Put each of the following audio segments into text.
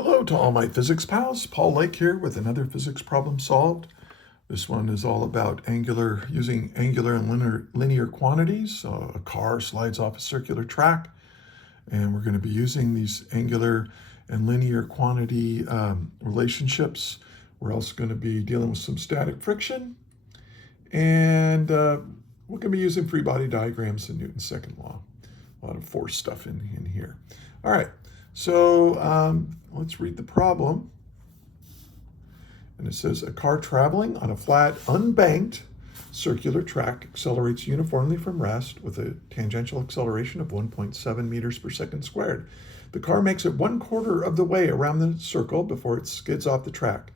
Hello to all my physics pals. Paul Lake here with another physics problem solved. This one is all about using angular and linear quantities. A car slides off a circular track, and we're going to be using these angular and linear quantity relationships. We're also going to be dealing with some static friction, and we're going to be using free body diagrams and Newton's second law. A lot of force stuff in here. All right. So let's read the problem. And it says, a car traveling on a flat, unbanked circular track accelerates uniformly from rest with a tangential acceleration of 1.7 meters per second squared. The car makes it 1/4 of the way around the circle before it skids off the track.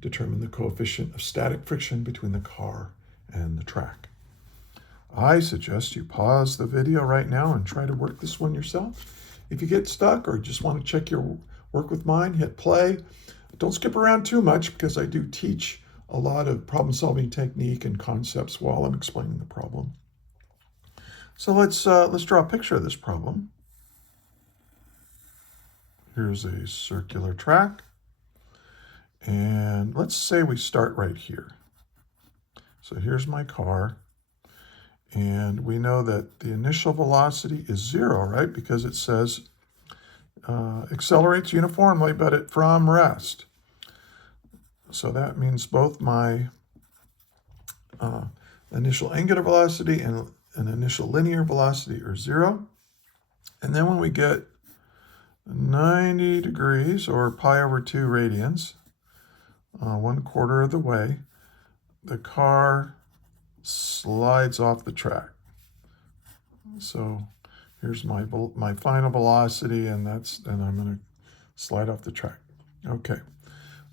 Determine the coefficient of static friction between the car and the track. I suggest you pause the video right now and try to work this one yourself. If you get stuck or just want to check your work with mine, hit play. Don't skip around too much because I do teach a lot of problem-solving technique and concepts while I'm explaining the problem. So let's draw a picture of this problem. Here's a circular track. And let's say we start right here. So here's my car. And we know that the initial velocity is 0, right? Because it says accelerates uniformly, but from rest. So that means both my initial angular velocity and initial linear velocity are 0. And then when we get 90 degrees, or pi over 2 radians, 1/4 of the way, the car slides off the track. So here's my final velocity, and I'm going to slide off the track. Okay,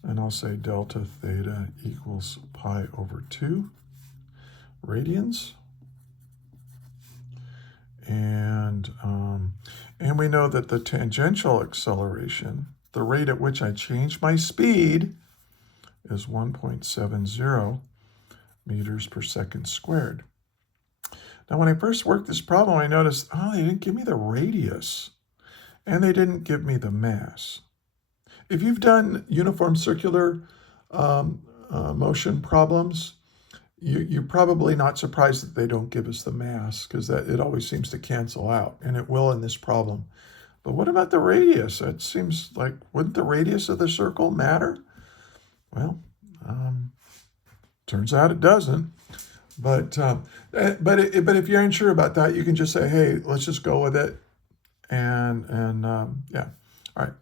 and I'll say delta theta equals pi over 2 radians. And we know that the tangential acceleration, the rate at which I change my speed, is 1.70 meters per second squared. Now, when I first worked this problem, I noticed, they didn't give me the radius, and they didn't give me the mass. If you've done uniform circular motion problems, you're probably not surprised that they don't give us the mass, because it always seems to cancel out, and it will in this problem. But what about the radius? It seems like, wouldn't the radius of the circle matter? Well, turns out it doesn't. But if you're unsure about that, you can just say, hey, let's just go with it. And yeah, all right.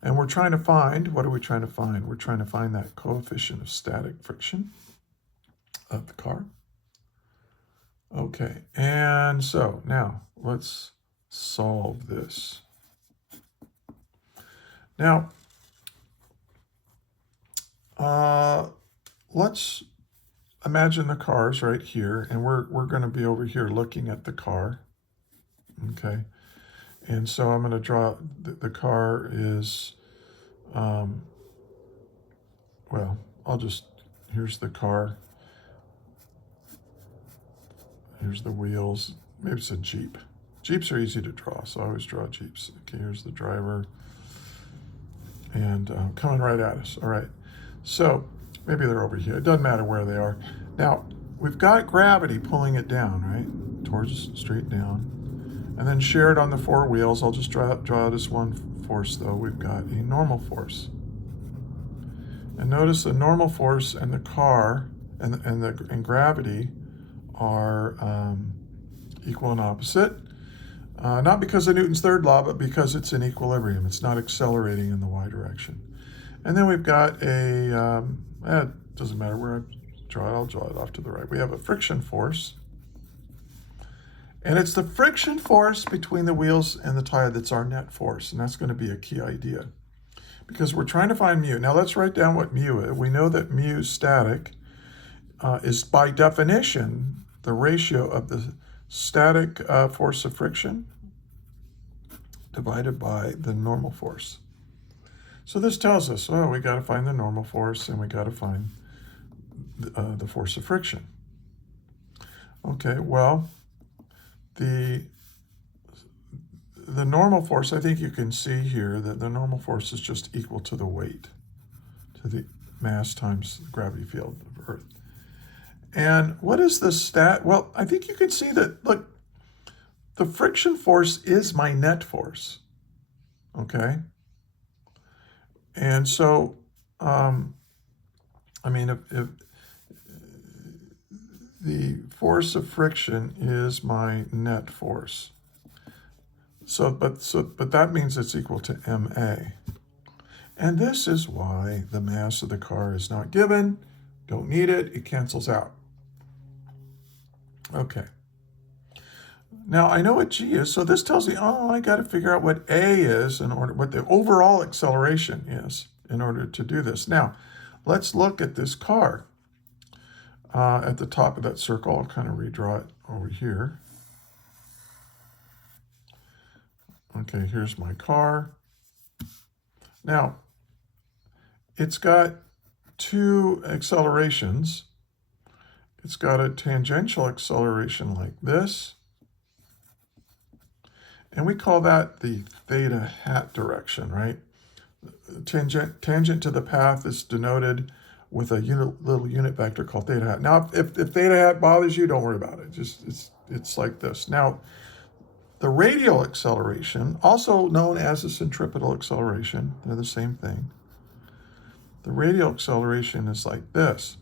And we're trying to find, what are we trying to find? We're trying to find that coefficient of static friction of the car. Okay, and so now let's solve this. Now, let's imagine the car's right here, and we're going to be over here looking at the car. Okay, and so I'm going to draw the car is, well, here's the car. Here's the wheels. Maybe it's a Jeep. Jeeps are easy to draw, so I always draw Jeeps. Okay, here's the driver. And coming right at us. All right. So maybe they're over here. It doesn't matter where they are. Now, we've got gravity pulling it down, right? Towards straight down. And then shared on the 4 wheels. I'll just draw this one force, though. We've got a normal force. And notice the normal force and the car and gravity are equal and opposite. Not because of Newton's third law, but because it's in equilibrium. It's not accelerating in the y direction. And then we've got it doesn't matter where I draw it, I'll draw it off to the right. We have a friction force. And it's the friction force between the wheels and the tire that's our net force. And that's going to be a key idea, because we're trying to find mu. Now let's write down what mu is. We know that mu static is by definition the ratio of the static force of friction divided by the normal force. So this tells us, well, we got to find the normal force, and we got to find the force of friction. Okay, well, the the normal force, I think you can see here that the normal force is just equal to the weight, to the mass times the gravity field of Earth. And what is the stat? Well, I think you can see that, look, the friction force is my net force, okay? And so, I mean, if the force of friction is my net force. But that means it's equal to ma. And this is why the mass of the car is not given. Don't need it. It cancels out. Okay. Now I know what g is, so this tells me, oh, I got to figure out what a is in order, what the overall acceleration is in order to do this. Now, let's look at this car. At the top of that circle, I'll kind of redraw it over here. Okay, here's my car. Now, it's got two accelerations. It's got a tangential acceleration like this. And we call that the theta hat direction, right? Tangent to the path is denoted with a little unit vector called theta hat. Now, if theta hat bothers you, don't worry about it. It's like this. Now, the radial acceleration, also known as the centripetal acceleration, they're the same thing. The radial acceleration is like this.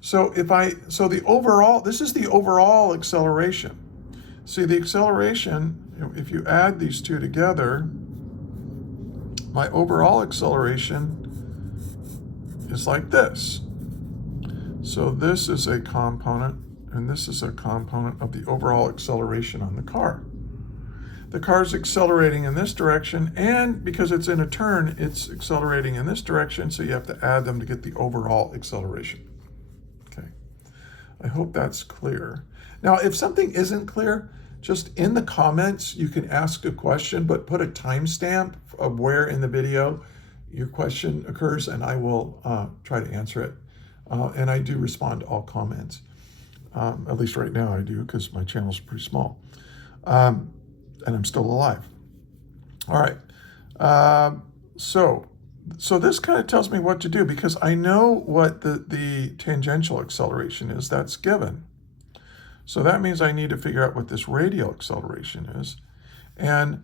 So the overall, this is the overall acceleration. See, the acceleration, if you add these two together, my overall acceleration is like this. So this is a component, and this is a component of the overall acceleration on the car. The car's accelerating in this direction, and because it's in a turn, it's accelerating in this direction, so you have to add them to get the overall acceleration. Okay, I hope that's clear. Now, if something isn't clear, just in the comments, you can ask a question, but put a timestamp of where in the video your question occurs, and I will try to answer it. And I do respond to all comments. At least right now I do, because my channel's pretty small. And I'm still alive. All right. So this kind of tells me what to do, because I know what the tangential acceleration is. That's given. So that means I need to figure out what this radial acceleration is. And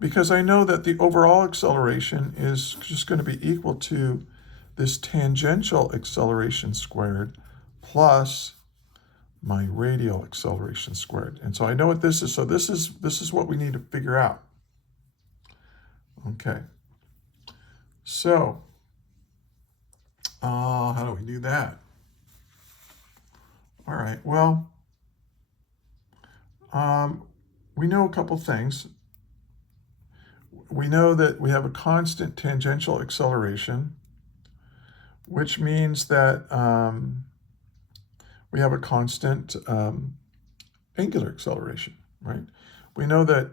because I know that the overall acceleration is just going to be equal to this tangential acceleration squared plus my radial acceleration squared. And so I know what this is. So this is what we need to figure out. Okay. So how do we do that? All right. Well, we know a couple things. We know that we have a constant tangential acceleration, which means that we have a constant angular acceleration, right? We know that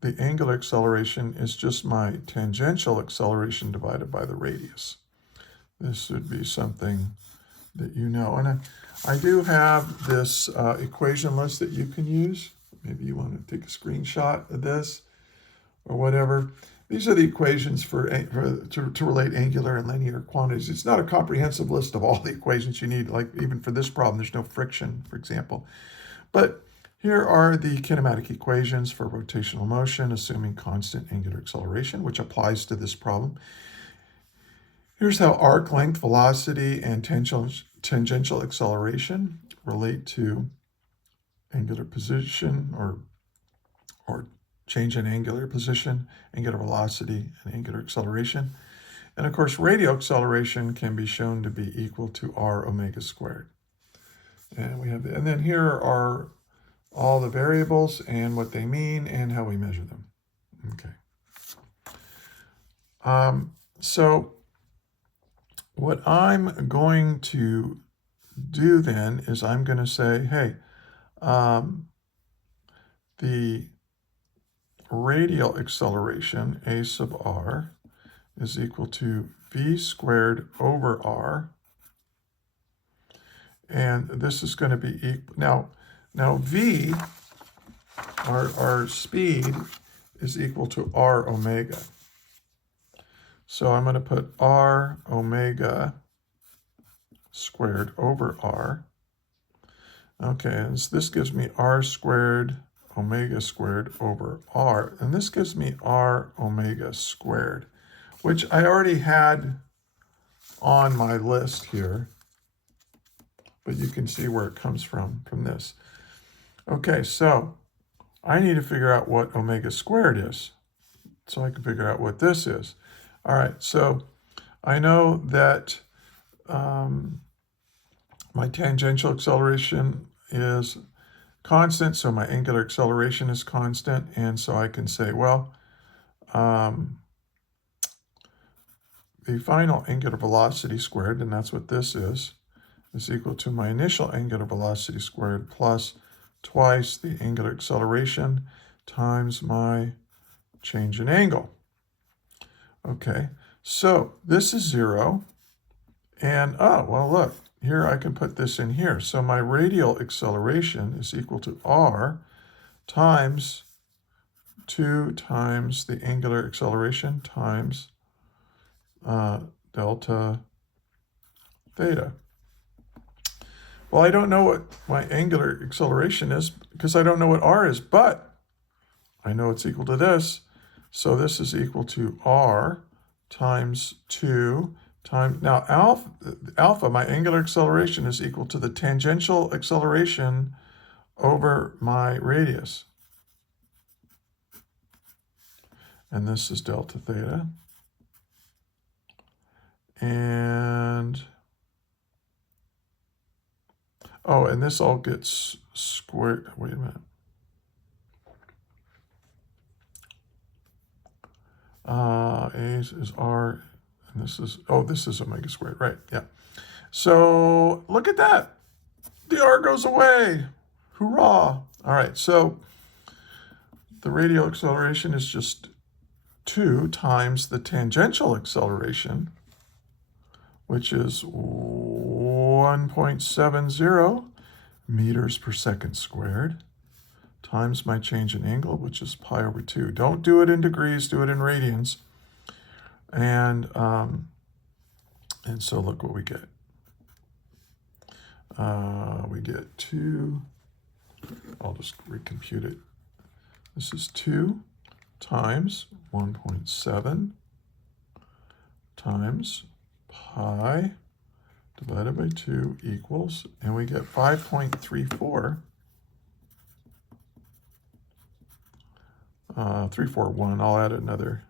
the angular acceleration is just my tangential acceleration divided by the radius. This would be something that you know. And I do have this equation list that you can use. Maybe you want to take a screenshot of this or whatever. These are the equations to relate angular and linear quantities. It's not a comprehensive list of all the equations you need. Like even for this problem, there's no friction, for example. But here are the kinematic equations for rotational motion, assuming constant angular acceleration, which applies to this problem. Here's how arc length, velocity, and tangential acceleration relate to angular position or change in angular position, angular velocity, and angular acceleration. And of course, radial acceleration can be shown to be equal to r omega squared. And and then here are all the variables and what they mean and how we measure them. Okay. So what I'm going to do then is I'm going to say, hey, the radial acceleration, a sub r, is equal to v squared over r. And this is going to be equal. Now v our speed is equal to r omega. So I'm going to put r omega squared over r. Okay, and this gives me r squared omega squared over r. And this gives me r omega squared, which I already had on my list here. But you can see where it comes from this. Okay, so I need to figure out what omega squared is, so I can figure out what this is. All right, so I know that my tangential acceleration is constant, so my angular acceleration is constant, and so I can say, well, the final angular velocity squared, and that's what this is equal to my initial angular velocity squared plus twice the angular acceleration times my change in angle. Okay, so this is 0. And, oh, well, look, here I can put this in here. So my radial acceleration is equal to r times 2 times the angular acceleration times delta theta. Well, I don't know what my angular acceleration is because I don't know what r is, but I know it's equal to this. So this is equal to r times 2 times, now alpha, my angular acceleration is equal to the tangential acceleration over my radius. And this is delta theta. And oh, and this all gets squared. Wait a minute. A is r, and this is, oh, this is omega squared, right? Yeah. So look at that. The r goes away. Hurrah. All right, so the radial acceleration is just 2 times the tangential acceleration, which is 1.70 meters per second squared, times my change in angle, which is pi over 2. Don't do it in degrees, do it in radians. And so look what we get. We get 2, I'll just recompute it. This is 2 times 1.7 times pi divided by 2 equals, and we get 5.34. 341, I'll add another,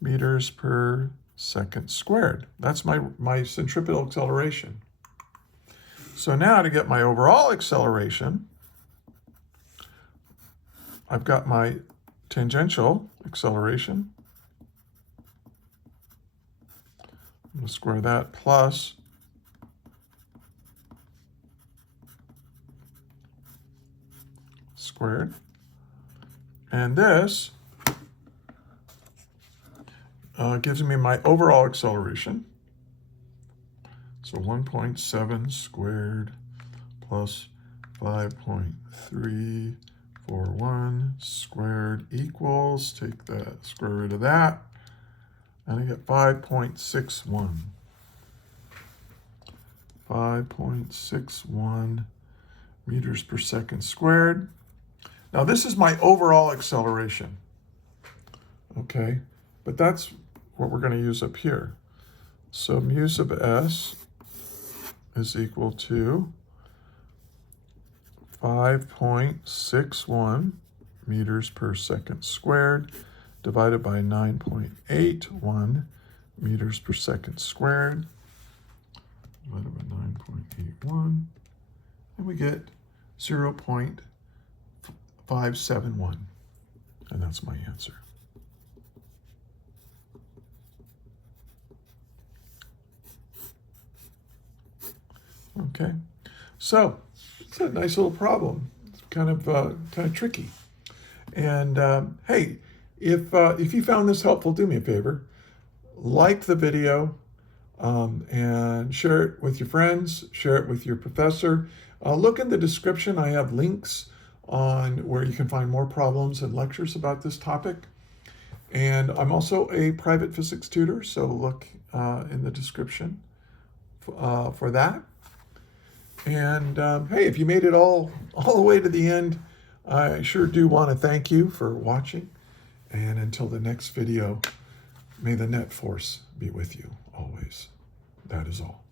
meters per second squared. That's my centripetal acceleration. So now to get my overall acceleration, I've got my tangential acceleration. I'm going to square that plus squared. And this gives me my overall acceleration. So 1.7 squared plus 5.341 squared equals, take the square root of that, and I get 5.61. 5.61 meters per second squared. Now this is my overall acceleration, okay? But that's what we're going to use up here. So mu sub s is equal to 5.61 meters per second squared divided by 9.81 meters per second squared divided by 9.81, and we get 0.571, and that's my answer. Okay, so it's a nice little problem. It's kind of tricky. And hey, if you found this helpful, do me a favor, like the video and share it with your friends, share it with your professor. Look in the description. I have links on where you can find more problems and lectures about this topic. And I'm also a private physics tutor, so look in the description for that. And hey, if you made it all the way to the end, I sure do want to thank you for watching. And until the next video, may the net force be with you always. That is all.